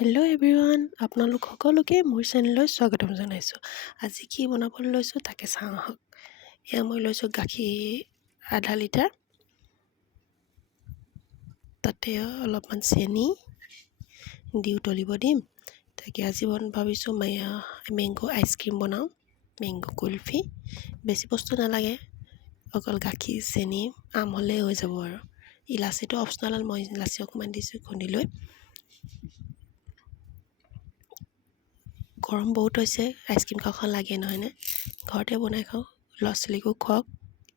Hello' everyone, আপোনালোক সকলোকে মোৰ চেনেললৈ স্বাগতম জনাইছোঁ। আজি কি বনাবলৈ লৈছোঁ তাকে চাওঁ আহক। এয়া মই লৈছোঁ গাখীৰ আধা লিটাৰ, তাতে অলপমান চেনি দি উতলিব দিম। তাকে আজি ভাবিছোঁ মেংগ' আইচক্ৰীম বনাওঁ, মেংগ' কুলফি। বেছি বস্তু নালাগে, অকল গাখীৰ চেনি আম হ'লেই হৈ যাব আৰু। ইলাচিটো অপচনেল, মই ইলাচি অকণমান দিছোঁ খুন্দি লৈ। গৰম বহুত হৈছে, আইচক্ৰীম খাওঁ লাগে নহয়নে? ঘৰতে বনাই খাওঁ, ল'ৰা ছোৱালীকো খুৱাওক।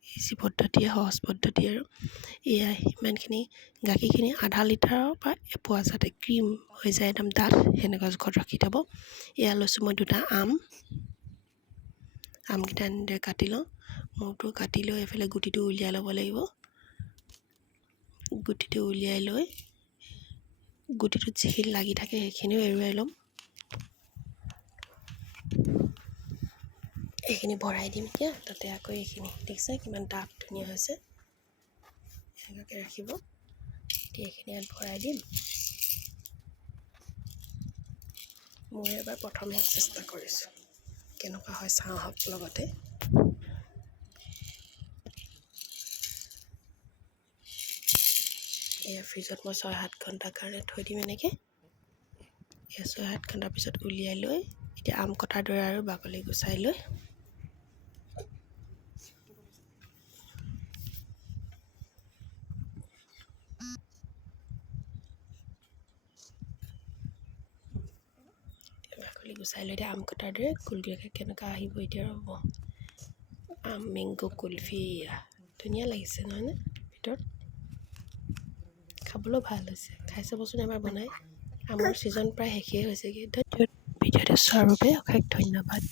ইজি পদ্ধতিয়ে, সহজ পদ্ধতি আৰু। এয়াই ইমানখিনি গাখীৰখিনি আধা লিটাৰৰ পৰা এপোৱা যাতে ক্ৰীম হৈ যায় একদম ডাঠ, সেনেকুৱা জোখত ৰাখি থ'ব। এয়া লৈছোঁ মই দুটা আমকেইটা এনেদৰে কাটি লওঁ। মূৰটো কাটি লৈ এইফালে গুটিটো উলিয়াই ল'ব লাগিব। গুটিটো উলিয়াই লৈ গুটিটোত যিখিনি লাগি থাকে সেইখিনিও এৰুৱাই ল'ম। এইখিনি ভৰাই দিম এতিয়া। তাতে আকৌ এইখিনি দেখিছে কিমান ডাঠ ধুনীয়া হৈছে, এনেকুৱাকৈ ৰাখিব। এতিয়া এইখিনি ইয়াত ভৰাই দিম। মই এবাৰ প্ৰথমে চেষ্টা কৰিছোঁ, কেনেকুৱা হয় চাওঁ আহক লগতে। এয়া ফ্ৰিজত মই 6-7 ঘণ্টাৰ কাৰণে থৈ দিম এনেকৈ। এয়া 6-7 ঘণ্টাৰ পিছত উলিয়াই লৈ এতিয়া আম কটাৰ দৰে আৰু বাকলি গুচাই লৈ এতিয়া আম কটাৰ দৰে কুলকুলকৈ কেনেকুৱা আহিব এতিয়া ৰ'ব। মেংগ' কুলফি ধুনীয়া লাগিছে নহয়নে? ভিতৰত খাবলৈও ভাল হৈছে, খাই চাবচোন এবাৰ বনাই। আমৰ ছিজন প্ৰায় শেষেই হৈছেগৈ। ভিডিঅ'টো চোৱাৰ বাবে অশেষ ধন্যবাদ।